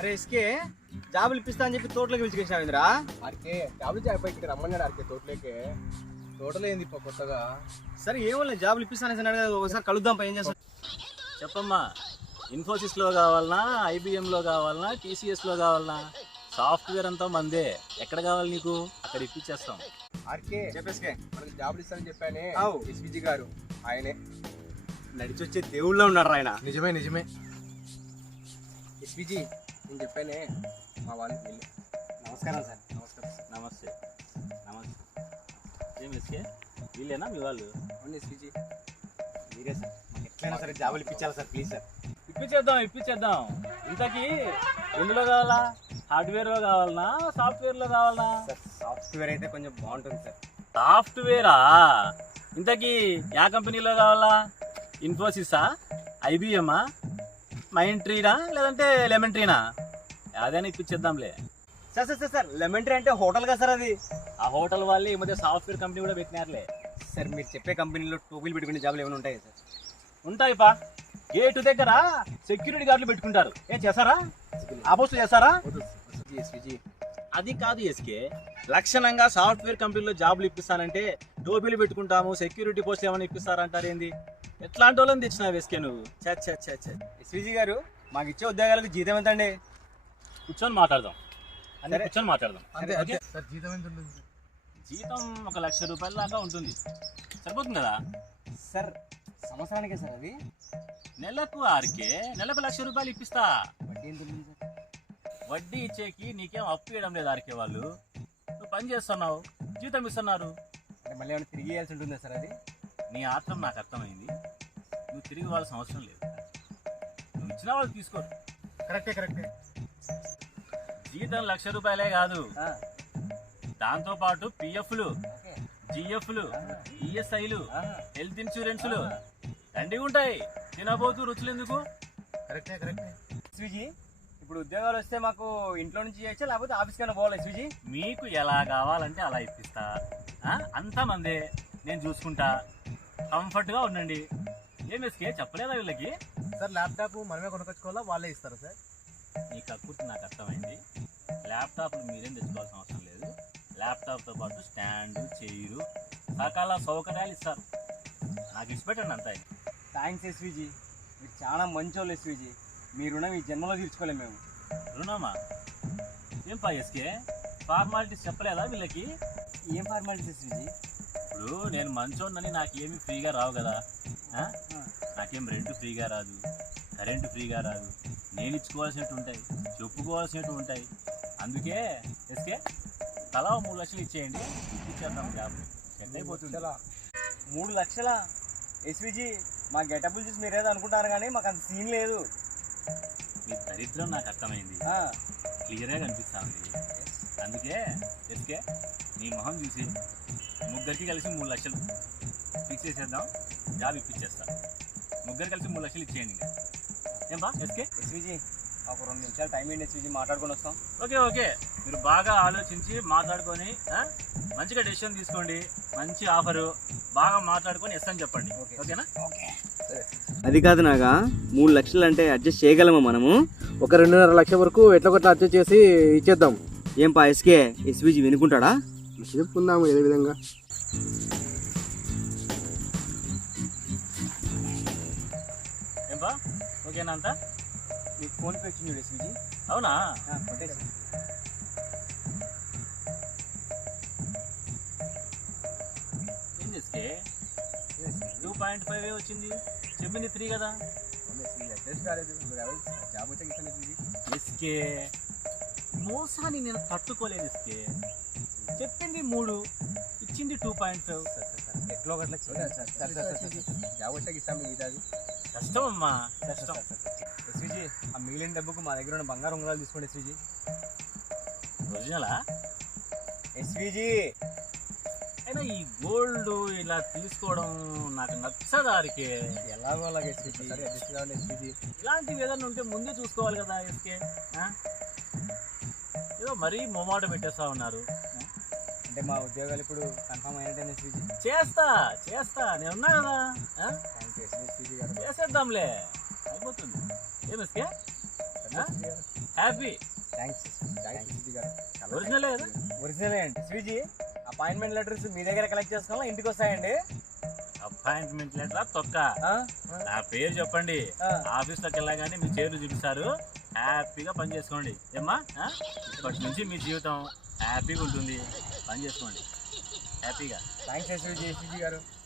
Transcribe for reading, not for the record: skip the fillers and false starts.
అరే ఇసుకే జాబులు ఇప్పిస్తా అని చెప్పి తోటలోకి పిలిచుకేసావిందిరా. ఆర్కే జాబులు జాయిపోయి ఇక్కడ రమ్మన్నాడు ఆర్కే తోటలోకి. తోటలో ఏంది ఇప్పుడు కొత్తగా? సరే ఏమో జాబులు ఇప్పిస్తానని అన్నాడు కదా, ఒకసారి కలుద్దాం ఏం చేస్తాం చెప్పమ్మా. ఇన్ఫోసిస్లో కావాలన్నా, ఐబిఎంలో కావాలన్నా, టీసీఎస్లో కావాలన్నా, సాఫ్ట్వేర్ అంతా మందే. ఎక్కడ కావాలి నీకు అక్కడ ఇప్పించేస్తాం. ఆర్కే చెప్పేసుకే మనకి జాబులు ఇస్తానని చెప్పానే అవు. ఎస్విజి గారు ఆయనే. నడిచి వచ్చే దేవుళ్ళ ఉన్నారు ఆయన. నిజమే నిజమే. ఎస్విజి నేను చెప్పానే మా వాళ్ళకి వీళ్ళు. నమస్కారం సార్. నమస్కారం. నమస్తే నమస్తే. ఏం ఎస్కే వీళ్ళేనా మీ వాళ్ళు? అవును ఎస్విజి. మీరే సార్, మాకు ఎట్లయినా సరే జాబులు ఇప్పించాలి సార్, ప్లీజ్ సార్. ఇప్పించేద్దాం. ఇంతకీ ఎందులో కావాలా? హార్డ్వేర్లో కావాలనా, సాఫ్ట్వేర్లో కావాలనా? సార్ సాఫ్ట్వేర్ అయితే కొంచెం బాగుంటుంది సార్. సాఫ్ట్వేరా? ఇంతకీ యా కంపెనీలో కావాలా? ఇన్ఫోసిసా, ఐబిఎమ్మా, మైండ్ ట్రీనా, లేదంటే లెమన్ ట్రీనా? అదేనా ఇప్పించేద్దాంలే. Sir sir sir sir lemon tree అంటే హోటల్ కదా సార్ అది. ఆ హోటల్ వాళ్ళే ఈ మధ్య సాఫ్ట్వేర్ కంపెనీ కూడా పెట్టినారులే. సార్ మీరు చెప్పే కంపెనీలో టోపీలు పెట్టుకునే జాబులు ఏమైనా ఉంటాయి సార్? ఉంటాయి పా. గేటు దగ్గర సెక్యూరిటీ గార్డులు పెట్టుకుంటారు. ఏం చేస్తారా? ఆ పోస్టులు చేస్తారా? ఎస్విజి అది కాదు ఎస్కే. లక్షణంగా సాఫ్ట్వేర్ కంపెనీలో జాబులు ఇప్పిస్తానంటే టోపీలు పెట్టుకుంటాము, సెక్యూరిటీ పోస్టులు ఏమైనా ఇప్పిస్తారంటారు. ఏంది ఎట్లాంటి వాళ్ళని తెచ్చినావు ఎస్కే నువ్వు? ఎస్విజి గారు మాకు ఇచ్చే ఉద్యోగాలకు జీతం ఎంత అండి? కూర్చొని మాట్లాడదాం. అన్ని సరే. కూర్చొని మాట్లాడదాం. అంతే ఓకే? అంతే సార్. జీతం ఎంత ఉంటుంది? జీతం 1,00,000 రూపాయల దాకా ఉంటుంది. సరిపోతుంది కదా? సార్ సంవత్సరానికే సార్ అది? నెలకు ఆర్కే, నెలకు 1,00,000 రూపాయలు ఇప్పిస్తా. వడ్డీ ఎంత ఉంటుంది సార్? వడ్డీ ఇచ్చేకి నీకేం అప్పు ఇవ్వడం లేదు ఆర్కే వాళ్ళు. నువ్వు పని చేస్తున్నావు, జీతం ఇస్తున్నారు. అంటే మళ్ళీ ఏమైనా తిరిగి ఇవ్వాల్సి ఉంటుందా సార్ అది? నీ ఆత్రం నాకు అర్థమైంది. నువ్వు తిరిగి ఇవ్వాల్సిన అవసరం లేదు. నువ్వు ఇచ్చిన వాళ్ళు తీసుకోరు. కరెక్టే. జీతం 1,00,000 రూపాయలే కాదు, ఆ, దాంతో పాటు పిఎఫ్లు, ఓకే. జిఎఫ్లు, ఈఎస్ఐలు, ఆ, హెల్త్ ఇన్సూరెన్సులు దండిగా ఉంటాయి. తినబోతూ రుచులు ఎందుకు? కరెక్టే. ఎస్విజి ఇప్పుడు ఉద్యోగాలు వస్తే మాకు ఇంట్లో నుంచి చేయొచ్చా లేకపోతే ఆఫీస్ కన్నా పోవాలి ఎస్విజి? మీకు ఎలా కావాలంటే అలా ఇప్పిస్తా. అంతా మందే, నేను చూసుకుంటా. కంఫర్ట్గా ఉండండి. ఏం ఎస్కే చెప్పలేదా వీళ్ళకి? సార్ ల్యాప్టాప్ మనమే కొనుక్కొచ్చుకోవాలా వాళ్ళే ఇస్తారా సార్? నీ కక్కుర్తి నాకు అర్థమైంది. ల్యాప్టాప్లు మీరేం తెచ్చుకోవాల్సిన అవసరం లేదు. ల్యాప్టాప్తో పాటు స్టాండు, చైరు, సకాల సౌకర్యాలు ఇస్తారు. నాకు ఇచ్చిపెట్టండి అంతా. థ్యాంక్స్ ఎస్విజి, మీరు చాలా మంచోళ్ళు ఎస్విజి. మీ రుణం ఈ జన్మలో తీర్చుకోలేము మేము. రుణమా? ఏం పా ఎస్కే ఫార్మాలిటీస్ చెప్పలేదా వీళ్ళకి? ఏం ఫార్మాలిటీస్ ఎస్విజి? ఇప్పుడు నేను మంచోన్నని నాకేమి ఫ్రీగా రావు కదా. నాకేం రెంట్ ఫ్రీగా రాదు, కరెంటు ఫ్రీగా రాదు. నేను ఇచ్చుకోవాల్సినట్టు ఉంటాయి, చెప్పుకోవాల్సినట్టు ఉంటాయి. అందుకే ఎస్కే తలా 3 లక్షలు ఇచ్చేయండి, ఇచ్చేద్దాం. జాబ్ సెట్ అయిపోతుంది. 3 లక్షల? ఎస్విజి మా గెటబుల్ చూసి మీరేదో అనుకుంటారు కానీ మాకు అంత సీన్ లేదు. మీ దరిద్రం నాకు అర్థమైంది, ఆ, క్లియర్గా కనిపిస్తా ఉంది. అందుకే ఎస్కే నీ మొహం చూసి ముగ్గురికి కలిసి 3 లక్షలు ఫిక్స్ చేసేద్దాం. జాబ్ ఇప్పించేస్తా. ముగ్గురు కలిసి 3 లక్షలు ఇచ్చేయండి. ఇంకా ఏం బా ఎస్కే? ఎస్విజి మాకు 2 నిమిషాలు టైం ఏంటి ఎస్విజి, మాట్లాడుకొని వస్తాం. ఓకే. మీరు బాగా ఆలోచించి మాట్లాడుకొని మంచిగా డెసిషన్ తీసుకోండి. మంచి ఆఫరు బాగా మాట్లాడుకొని ఎస్ అని చెప్పండి. ఓకేనా? అది కాదు నాగా, 3 లక్షలు అంటే అడ్జస్ట్ చేయగలమా మనము? ఒక 2.5 లక్షల వరకు ఎట్లా కొట్లా అడ్జస్ట్ చేసి ఇచ్చేద్దాం. ఏం పా ఎస్కే, ఎస్విజి వినుకుంటాడా? చెప్పుకుందాము ఏదే విధంగా. ఏం బా ఓకేనా అంతా? మీకు ఫోన్ పే వచ్చింది ఎస్విజి. అవునా? కొట్టేసి ఏం ఎస్కే 2.5 వచ్చింది, చెప్పింది 3 కదా. జాబ్ వచ్చాక ఎస్కే మోసాన్ని నేను తట్టుకోలేదు ఎస్కే. చెప్పింది 3, ఇచ్చింది 2.5. ఎట్లో ఒకట్లా జాబ్ వచ్చాక ఇస్తాము మిగతాది. కష్టం అమ్మా, కష్టం. ఎస్విజి ఆ మిగిలిన డబ్బుకు మా దగ్గర ఉన్న బంగారు ఉంగరాలు తీసుకోండి ఎస్విజి. ఒరిజినలా? ఎస్విజి అయినా ఈ గోల్డ్ ఇలా తీసుకోవడం నాకు నచ్చదారికే. ఎలాగో అలాగే ఎస్విజి, అడ్జస్ట్ కావాలి ఎస్విజి. ఇలాంటివి ఏదైనా ఉంటే ముందే చూసుకోవాలి కదా ఎస్కే. ఏదో మరీ మొమాట పెట్టేస్తా ఉన్నారు. అంటే మా ఉద్యోగాలు ఇప్పుడు కన్ఫర్మ్ అయినట్టే ఎస్విజి. చేస్తా నేను ఉన్నా కదా. థ్యాంక్ యూ ఎస్విజి గారు. చేసేద్దాంలే, అయిపోతుంది. ఏం ఎస్కే? హ్యాపీ. థ్యాంక్స్ ఎస్విజి గారు. ఒరిజినలే కదా. ఒరిజినలే అండి ఎస్విజి. అపాయింట్మెంట్ లెటర్స్ మీ దగ్గర కలెక్ట్ చేసుకోవాలా ఇంటికి వస్తాయండి? అపాయింట్మెంట్ లెటర్ తొక్క. ఆ? నా పేరు చెప్పండి, ఆ. ఆఫీస్లోకి వెళ్ళగానే మీ చేతులు చూపిస్తారు, హ్యాపీగా పని చేసుకోండి ఏమ్మా. ఇప్పటి నుంచి మీ జీవితం హ్యాపీగా ఉంటుంది, పని చేసుకోండి హ్యాపీగా. థ్యాంక్స్ ఎస్విజి గారు.